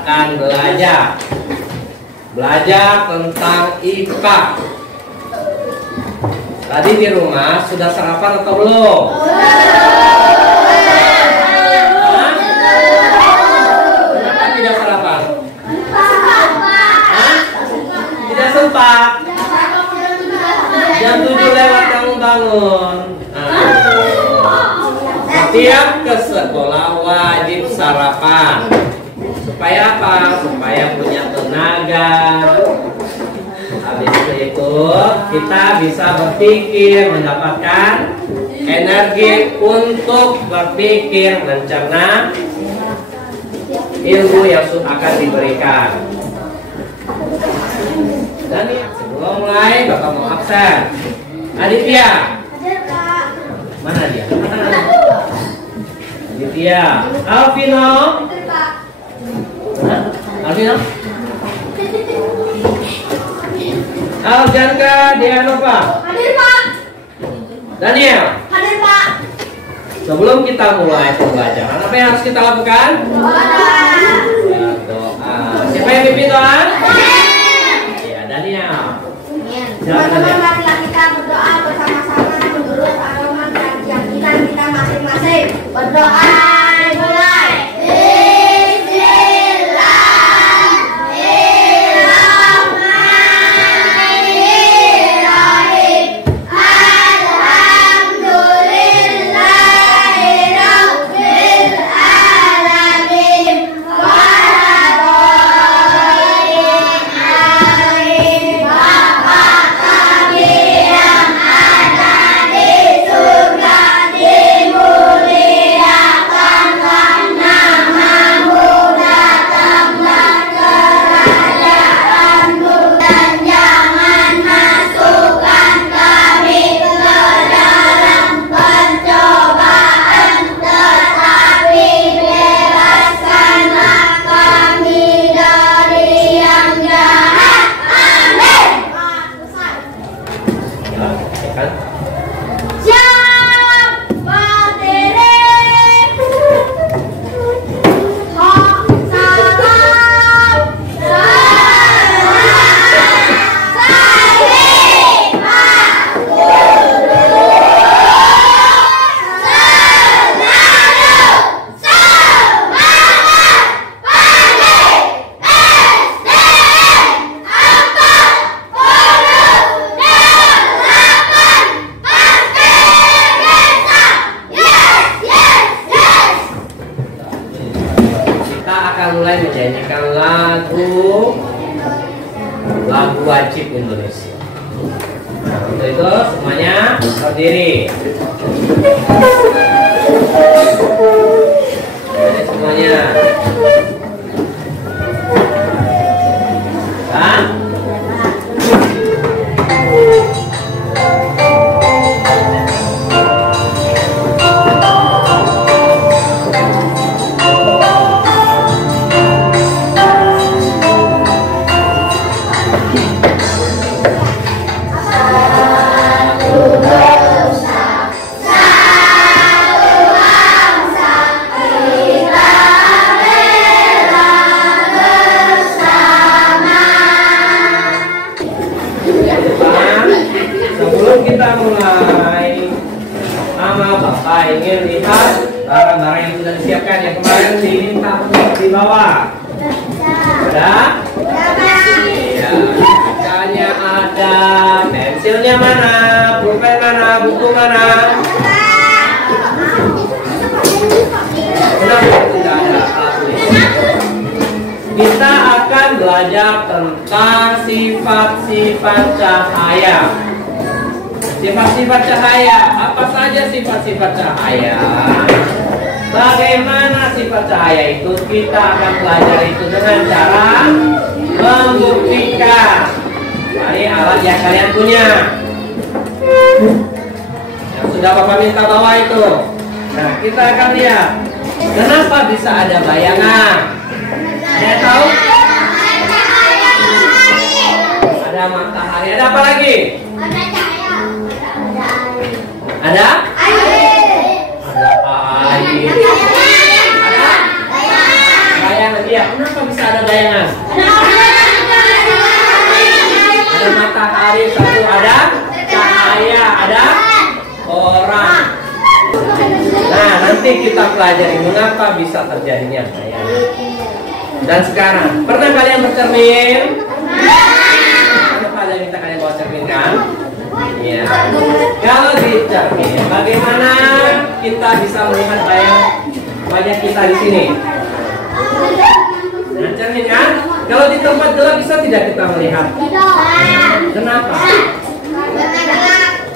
akan belajar tentang IPA. Tadi di rumah sudah sarapan atau belum? Kenapa tidak sarapan? Tidak sempat. Jam 7 lewat kamu bangun. Setiap ke sekolah wajib sarapan. Supaya apa? Supaya punya tenaga. Habis itu kita bisa berpikir, mendapatkan energi untuk berpikir, mencerna ilmu yang akan diberikan. Dan sebelum mulai, Bapak mau absen. Aditya, mana dia? Aditya, Alvino, Alvino, Aljanka, Dianova. Hadir, Pak. Daniel. Hadir, Pak. Sebelum kita mulai pembelajaran, apa yang harus kita lakukan? Doa. Doa. Siapa yang pimpin doa? Ya, Daniel. Teman-teman, marilah kita berdoa bersama-sama menurut agama dan keyakinan kita masing-masing. Berdoa dimulai. Mulai menyanyikan lagu wajib Indonesia. Nah, untuk itu semuanya berdiri. Jadi semuanya. Hah? Ingin lihat barang-barang yang sudah disiapkan yang kemarin di bawah. Ada? Iya. Kacanya ada, pensilnya mana, pulpen mana, buku mana? Kenapa tidak ada alat tulis? Kita akan belajar tentang sifat-sifat cahaya. Sifat-sifat cahaya, apa saja sifat-sifat cahaya? Bagaimana sifat cahaya itu? Kita akan belajar itu dengan cara membuktikan. Ini alat yang kalian punya, yang sudah Bapak minta bawa itu. Nah, kita akan lihat kenapa bisa ada bayangan. Ada tahu? Ada matahari. Ada apa lagi? Ada? Air. Ada air. Ada? Bayangan. Iya. Kenapa bisa ada nanti kita pelajari mengapa bisa terjadinya bayangan. Dan sekarang, pernah kalian bercermin? Ada minta kalian bawa cermin kan? Iya. Kalau di cermin, bagaimana kita bisa melihat wajah kita di sini? Nah, cermin kan? Kalau di tempat gelap bisa tidak kita melihat? Kenapa?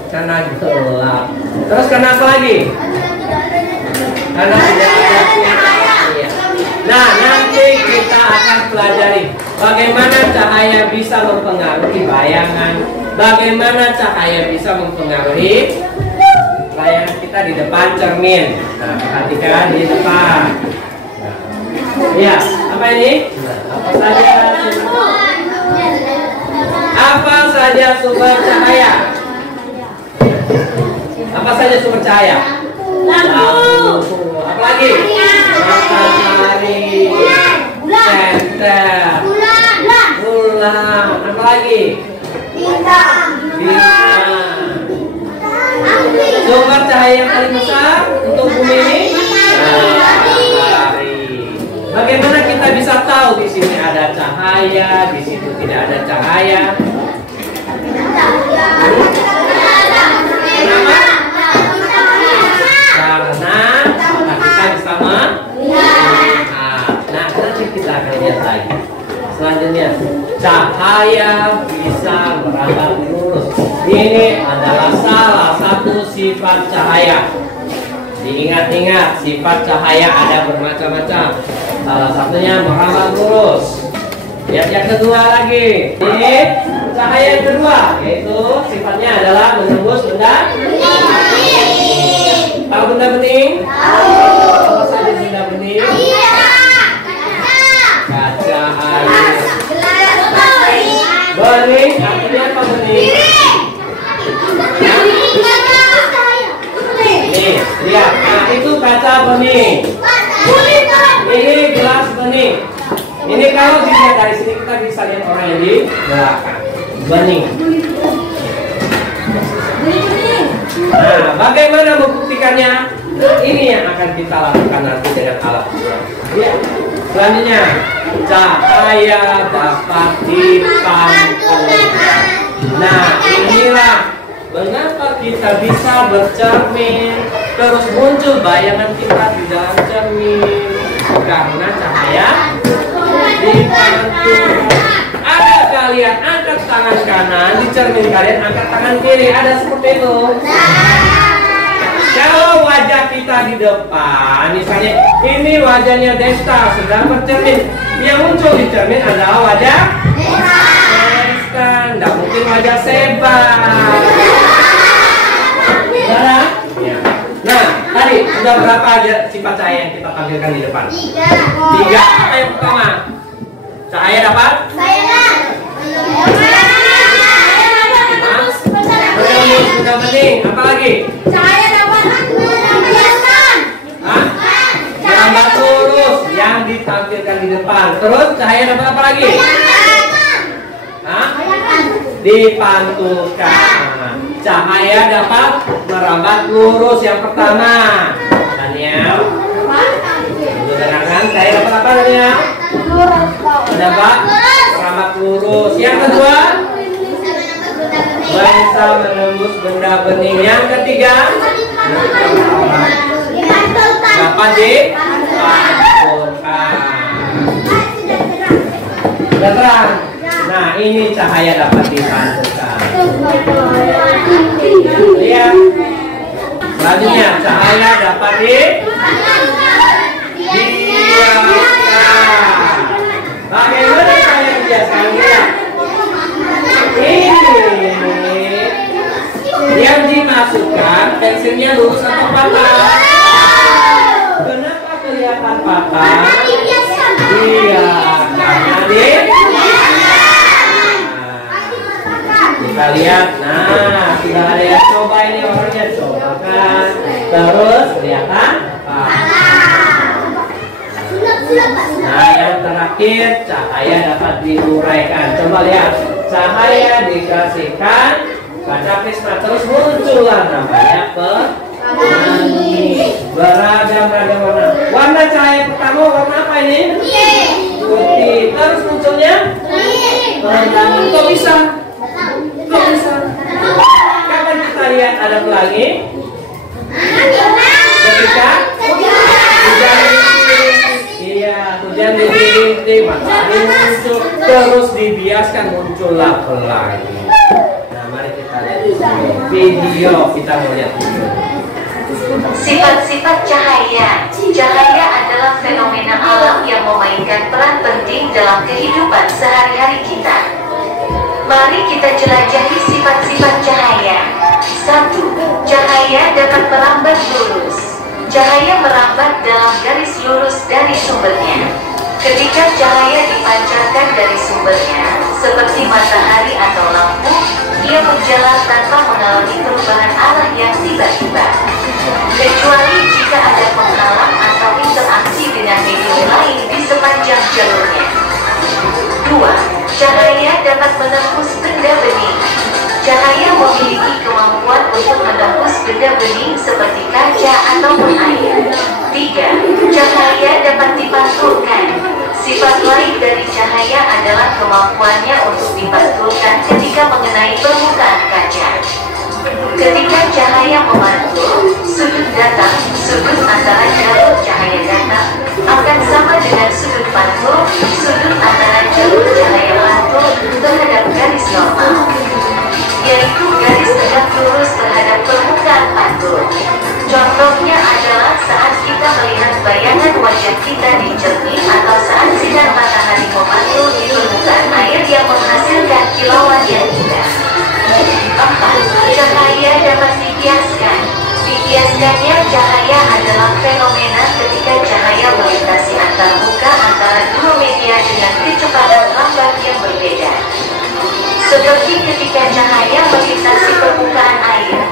Karena gelap. Terus kenapa lagi? Karena tidak ada cahaya. Nah, nanti kita akan pelajari bagaimana cahaya bisa mempengaruhi bayangan, bagaimana cahaya bisa mempengaruhi bayangan kita di depan cermin. Nah, perhatikan di depan. Ya, apa ini? Apa saja sumber cahaya? Apa saja sumber cahaya? Lampu. Apa lagi? Matahari, senter, bulan. Apa lagi? Bintang. Sumber cahaya yang paling besar untuk bumi ini? Matahari. Bagaimana kita bisa tahu di sini ada cahaya, di situ tidak ada cahaya? Kenapa? Karena kita bisa melihat. Nah, nanti kita akan lihat lagi. Selanjutnya, cahaya bisa merambat lurus. Ini adalah salah satu sifat cahaya. Diingat-ingat, sifat cahaya ada bermacam-macam. Salah satunya merambat lurus. Lihat yang kedua lagi. Ini cahaya yang kedua, yaitu sifatnya adalah menembus benda. Tahu benda bening? Tahu. Apa saja benda bening? Kaca, air. Bening artinya apa bening? Nih, lihat. Nah, itu kaca bening. Ini gelas bening. Ini kalau dilihat dari sini kita bisa lihat orang yang di belakang. Bening. Nah, bagaimana membuktikannya? Ini yang akan kita lakukan nanti dengan alat. Ya. Selanjutnya, cahaya dapat dipantulkan. Nah, inilah mengapa kita bisa bercermin terus muncul bayangan kita di dalam cermin, karena cahaya dipantulkan. Ada kalian angkat tangan kanan di cermin, kalian angkat tangan kiri, ada seperti itu. Kalau wajah kita di depan, misalnya ini wajahnya Desta sedang bercermin, yang muncul di cermin adalah wajah Desta, tidak mungkin wajah Seba. Ya. Nah, tadi sudah berapa aja sifat cahaya yang kita tampilkan di depan? 3. Apa yang pertama? Cahaya dapat? Menembus benda bening. Apa lagi? Cahaya dapat menyambarkan. Merambat lurus yang ditampilkan di depan. Terus cahaya dapat apa lagi? Dipantulkan. Cahaya dapat merambat lurus yang pertama. Daniel, dengarkan. Cahaya dapat apa Daniel? Dapat merambat lurus. Yang kedua, bisa menembus benda bening. Yang ketiga, dapat dipantulkan. Sudah terang. Nah, ini cahaya dapat dipantulkan. Lihat. Selanjutnya, cahaya dapat dibiarkan. Bagaimana cahaya dibiarkan? Lihat. Ini yang dimasukkan pensilnya lurus atau patah? Kenapa kelihatan patah? Iya, karena kita lihat. Nah, sudah ada yang coba ini orangnya, cobakan. Terus kelihatan Nah, yang terakhir, cahaya dapat diuraikan. Coba lihat, cahaya dikasihkan kaca prisma, terus muncullah namanya pelangi. Beragam Kok bisa? Kok bisa? Kapan kita lihat ada pelangi? Ketika hujan iya, hujan di matahari muncul, terus dibiaskan muncullah pelangi. Nah, mari kita lihat video. Kita mau lihat video. Sifat-sifat cahaya. Cahaya adalah fenomena alam yang memainkan peran penting dalam kehidupan sehari-hari kita. Mari kita jelajahi sifat-sifat cahaya. 1. Cahaya dapat merambat lurus. Cahaya merambat dalam garis lurus dari sumbernya. Ketika cahaya dipancarkan dari sumbernya, seperti matahari atau lampu, ia berjalan tanpa mengalami perubahan arah yang tiba-tiba. Kecuali jika ada penghalang atau interaksi dengan medium lain di sepanjang jalurnya. 2. Cahaya dapat menembus benda bening. Cahaya memiliki kemampuan untuk menembus benda bening seperti kaca ataupun air. 3. Cahaya dapat dipantulkan. Sifat lain dari cahaya adalah kemampuannya untuk dipantulkan ketika mengenai permukaan kaca. Ketika cahaya memantul, sudut antara jalur cahaya datang akan sama dengan sudut pantul, sudut antara jalur cahaya mantul terhadap garis normal, yaitu garis tegak lurus terhadap permukaan pantul. Contohnya adalah saat kita melihat bayangan wajah kita di cermin atau saat sinar matahari memantul di permukaan air yang menghasilkan kilauan yang indah. 4. Cahaya dapat dibiaskan. Dibiaskannya cahaya adalah fenomena ketika cahaya melintasi antar muka antara dua media dengan kecepatan lambat yang berbeda. Seperti ketika cahaya melintasi permukaan air.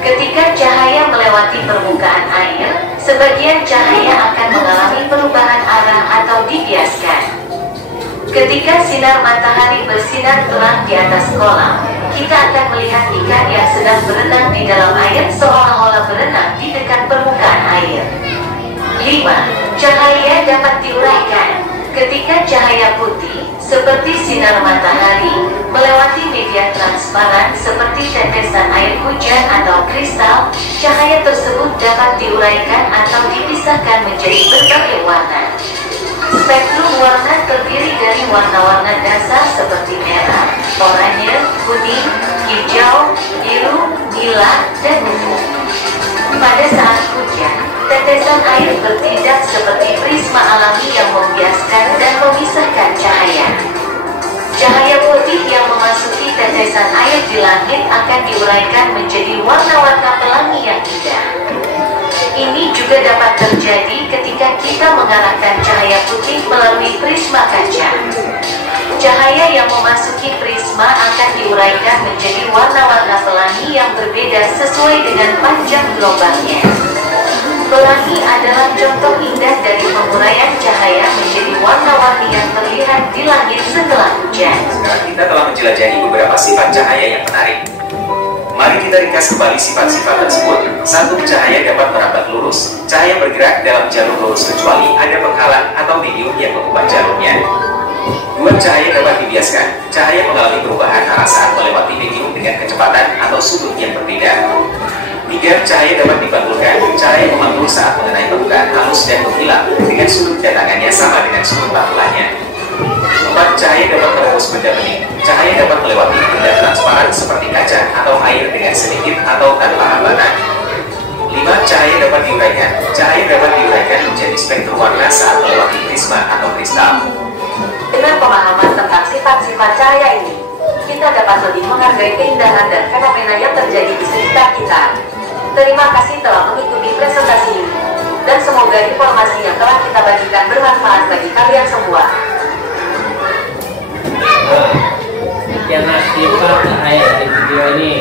Ketika cahaya melewati permukaan air, sebagian cahaya akan mengalami perubahan arah atau dibiaskan. Ketika sinar matahari bersinar terang di atas kolam, kita akan melihat ikan yang sedang berenang di dalam air seolah-olah berenang di dekat permukaan air. 5. Cahaya dapat diuraikan. Ketika cahaya putih, seperti sinar matahari, melewati media transparan seperti tetesan air hujan atau kristal, cahaya tersebut dapat diuraikan atau dipisahkan menjadi berbagai warna. Spektrum warna terdiri dari warna-warna dasar seperti merah, oranye, kuning, hijau, biru, nila, dan ungu. Pada saat hujan, tetesan air bertindak seperti prisma alami yang membiaskan dan memisahkan cahaya. Cahaya putih yang memasuki tetesan air di langit akan diuraikan menjadi warna-warna pelangi yang indah. Ini juga dapat terjadi ketika kita mengarahkan cahaya putih melalui prisma kaca. Cahaya yang memasuki prisma akan diuraikan menjadi warna-warna pelangi yang berbeda sesuai dengan panjang gelombangnya. Pelangi adalah contoh indah dari penguraian cahaya menjadi warna-warni yang terlihat di langit setelah hujan. Sekarang kita telah menjelajahi beberapa sifat cahaya yang menarik. Mari kita ringkas kembali sifat-sifat tersebut. 1. Cahaya dapat merambat lurus. Cahaya bergerak dalam jalur lurus kecuali ada penghalang atau medium yang mengubah jalurnya. 2. Cahaya dapat dibiaskan. Cahaya mengalami perubahan arah saat melewati medium dengan kecepatan atau sudut yang berbeda. 3. Cahaya dapat dipantulkan. Cahaya memantul saat mengenai permukaan halus dan menghilang dengan sudut datangannya sama dengan sudut pantulannya. 4. Cahaya dapat menembus benda bening. Cahaya dapat melewati benda transparan seperti kaca atau air dengan sedikit atau tanpa hambatan. 5. Cahaya dapat diuraikan. Cahaya dapat diuraikan menjadi spektrum warna saat melewati prisma atau kristal. Dengan pemahaman tentang sifat-sifat cahaya ini, kita dapat lebih menghargai keindahan dan fenomena yang terjadi di sekitar kita. Terima kasih telah mengikuti presentasi ini, dan semoga informasi yang telah kita bagikan bermanfaat bagi kalian semua. Demikianlah sifat cahaya dari video ini.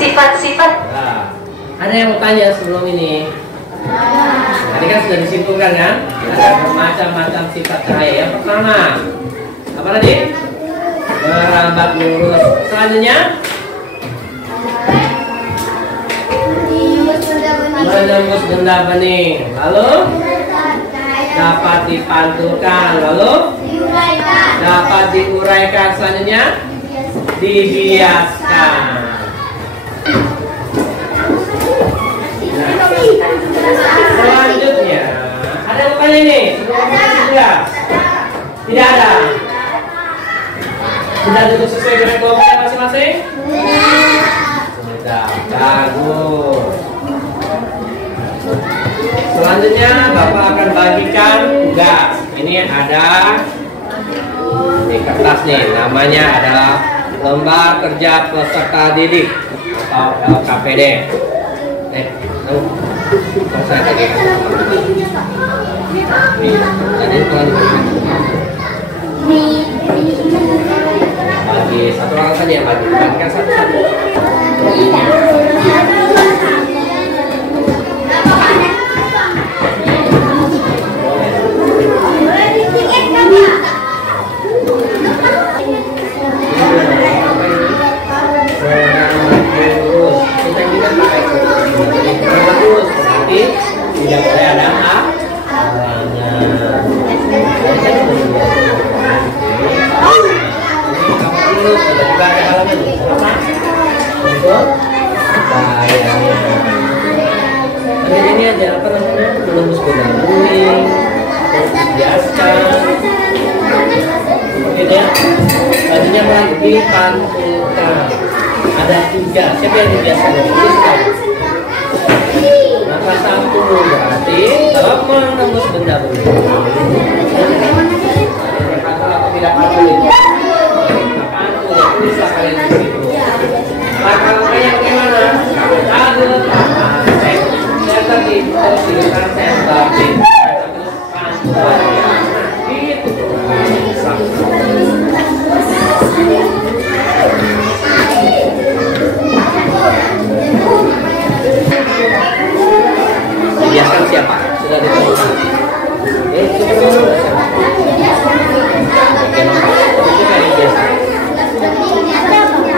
Sifat-sifat. Nah, ada yang mau tanya sebelum ini? Tadi kan sudah disimpulkan kan? Ada bermacam-macam sifat cahaya. Yang pertama, apa tadi? Merambat lurus. Selanjutnya, menembus benda bening. Lalu dapat dipantulkan. Lalu Dapat diuraikan. Selanjutnya dibiaskan. Selanjutnya ada lukanya ini. Tidak ada. Sudah duduk sesuai dengan kelompoknya masing-masing? Sudah. Bagus. Selanjutnya Bapak akan bagikan tugas. Ini ada di kertas nih. Namanya adalah lembar kerja peserta didik atau LKPD. Saya tadi. Jadi bagi satu orang saja yang bagikan satu-satu. Tidak boleh ada ini aja apa namanya melembus kuning, biaskan, gitu ya. Selanjutnya lagi dipantulkan. Ada 3. Siapa yang dibiasakan? Maka 1 berarti kalau menembus benda begitu. Atau tidak pantul itu. Pantul ya bisa kalian begitu. Langkah-langkahnya bagaimana? Ada saya tadi harus digunakan sensor terus pantul gitu. Biasakan siapa? Sudah ditentukan.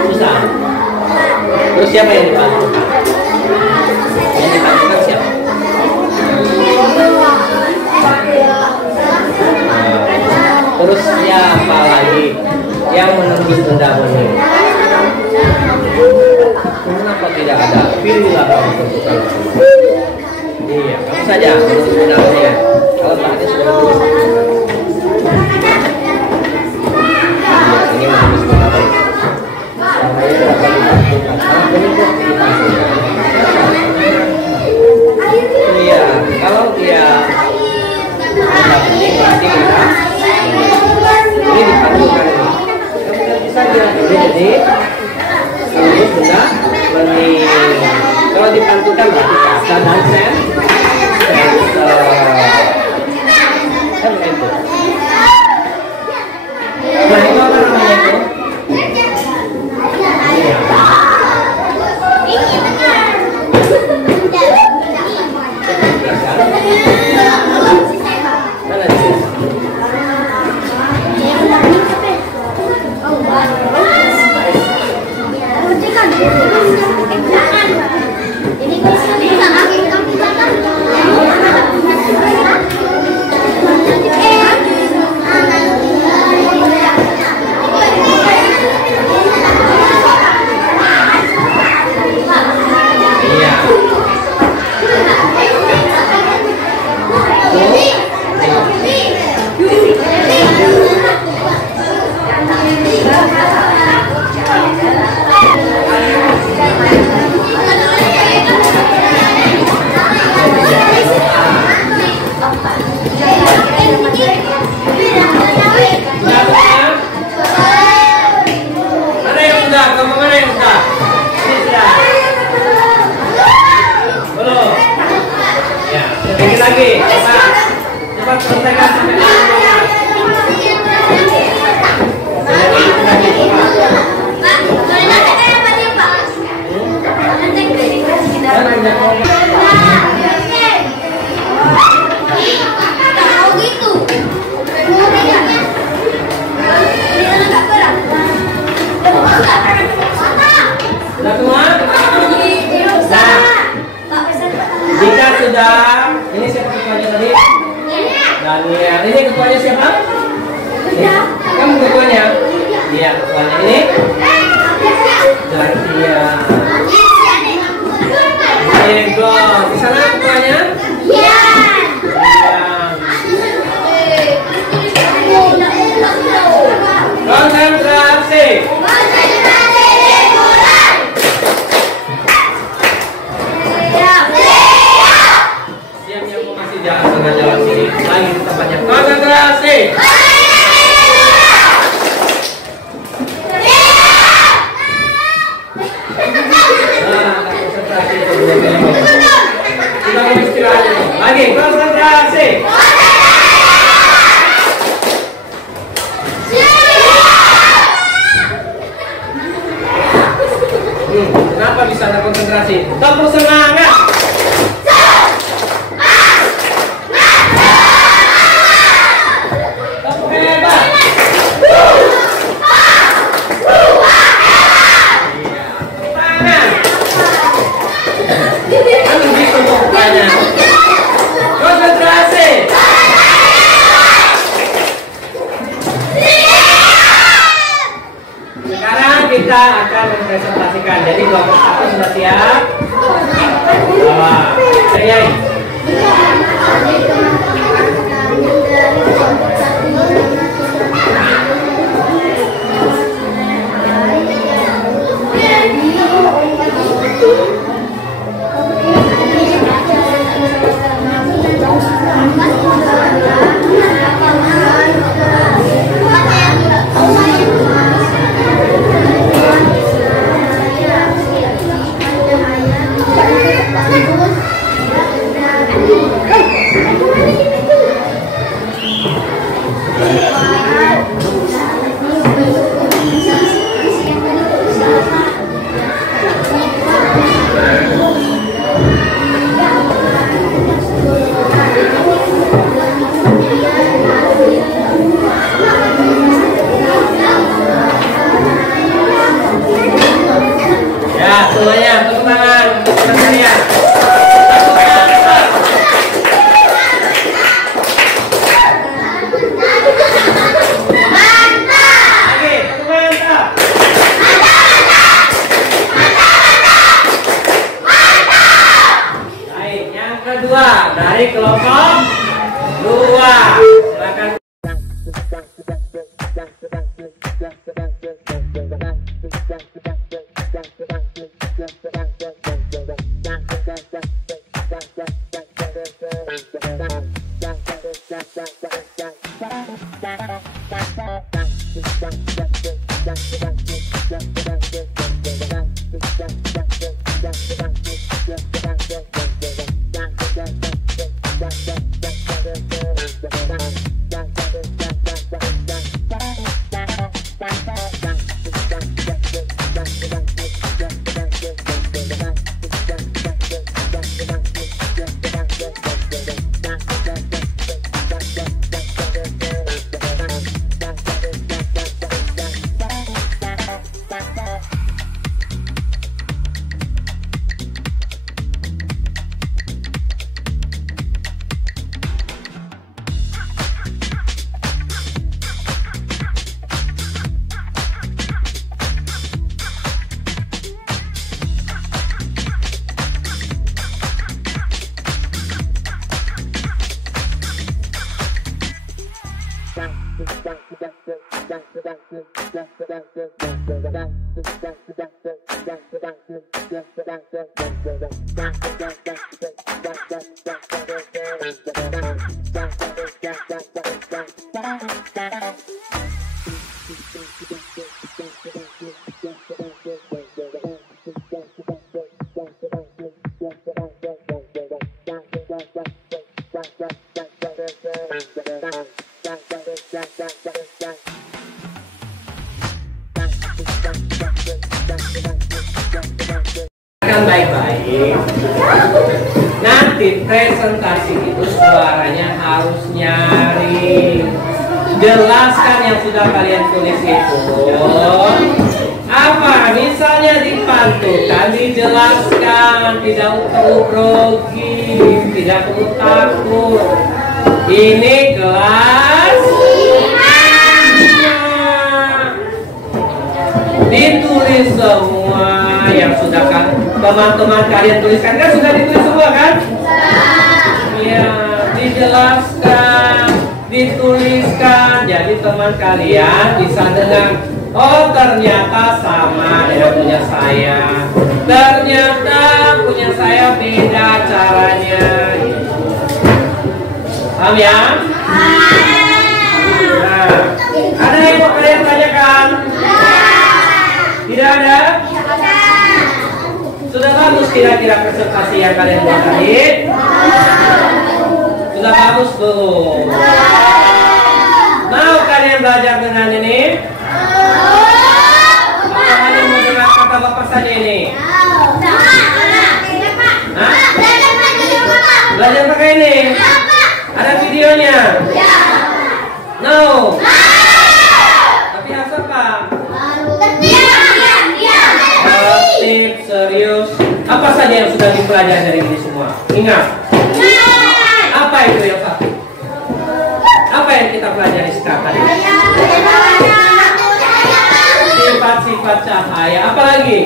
Susah. Terus siapa yang dibantu? Yang dibantukan siapa? Terus siapa lagi yang menembus benda ini? Kenapa tidak ada? Pilihlah kamu tentukan. Iya, kamu saja menembus benda ini. Kalau tadi sudah menembus. Ini menembus benda ini. Semuanya dapat dibantukan. Kalau penutup dibantukan. Iya, kalau dia berarti kita ini dipantukan. Kamu bisa lihat jadi menembus benda benih. Kalau dipantukan berarti kasta dan sen. Kan itu. Nah itu apa namanya itu? Lagi, cepat selesaikan sampai jika sudah, ini siapa ketuanya tadi? Daniel. Ini ketuanya siapa? Kamu ketuanya? Iya, ketuanya ini. Iya. Ego, di sana ketuanya? Iya. Konsentrasi. Siap-siap mau masih jalan tengah jalan sini. Lagi di tempatnya. Konsentrasi. Konsentrasi itu dua kali. Kita mau istirahat. Lagi konsentrasi. Kenapa bisa ada konsentrasi? Tepuk semangat. Tepuk hebat. Tangan. Anu gitu tepuknya. Konsentrasi. Sekarang kita akan mempresentasikan. Jadi kelompok 1 sudah siap? Wah, saya. Ya, semuanya tepuk tangan. Semuanya. Baik, yang kedua dari kelompok 2. Silakan. Baik-baik. Nanti presentasi itu suaranya harus nyaring. Jelaskan yang sudah kalian tulis itu. Apa? Misalnya dipantulkan, dijelaskan, tidak perlu grogi, tidak perlu takut. Ini kelas 5. tulis semua yang sudah kan teman-teman kalian tuliskan, kan sudah ditulis semua kan? Iya, dijelaskan, dituliskan. Jadi teman kalian bisa dengar, oh ternyata sama dengan punya saya. Ternyata punya saya beda caranya. Paham ya? Nah, ada yang mau kalian tanyakan? Tidak ada? Sudah bagus kira-kira presentasi yang kalian buat tadi? Sudah bagus belum? Mau kalian belajar dengan ini? Atau hanya mau dengar kata bapak saja ini? Hah? Belajar pakai ini? Ada videonya? No. Tapi asal Pak? Aktif, serius. Apa saja yang sudah dipelajari dari ini semua? Ingat. Apa itu yang satu? Apa yang kita pelajari sekarang? Sifat-sifat cahaya. Apa lagi?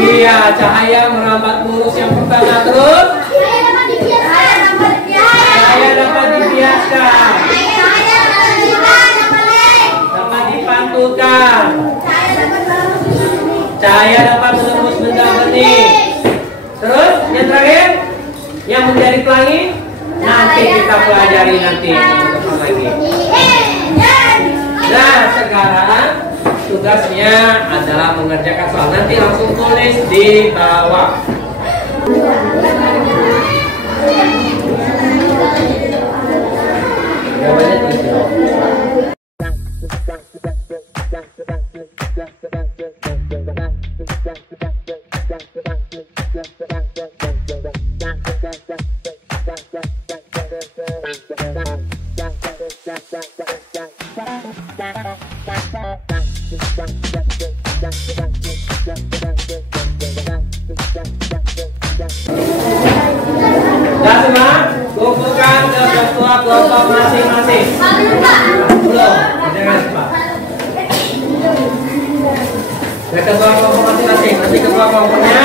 Iya, cahaya merambat lurus yang pertama. Terus cahaya dapat dibiaskan, dapat dipantulkan, cahaya dapat menembus benda bening. Terus yang terakhir, yang menjadi pelangi, nanti kita pelajari nanti lagi. Nah sekarang tugasnya adalah mengerjakan soal. Nanti langsung tulis di bawah. Jawabannya tulis di bawah. Dah semua, kumpulkan ke ketua kelompok masing-masing. Belum, jangan Pak. Ke ketua kelompok masing-masing. Nanti ketua kelompoknya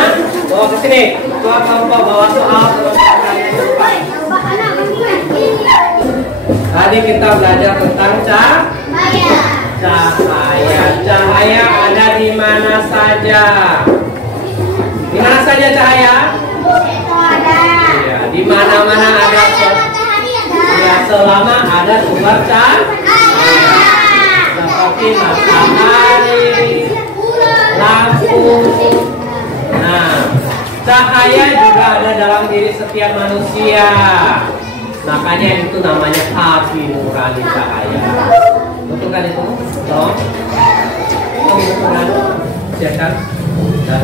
bawa ke sini. Ketua kelompok bawa soal. Tadi kita belajar tentang cahaya. Cahaya ada di mana saja? Di mana saja cahaya? Ya, di mana-mana ada. Ya, selama ada sumber cahaya. Seperti matahari, lampu. Nah, cahaya juga ada dalam diri setiap manusia. Makanya itu namanya api nurani cahaya. Betul kan itu? Tolong. Betul kan? Siapkan. Dan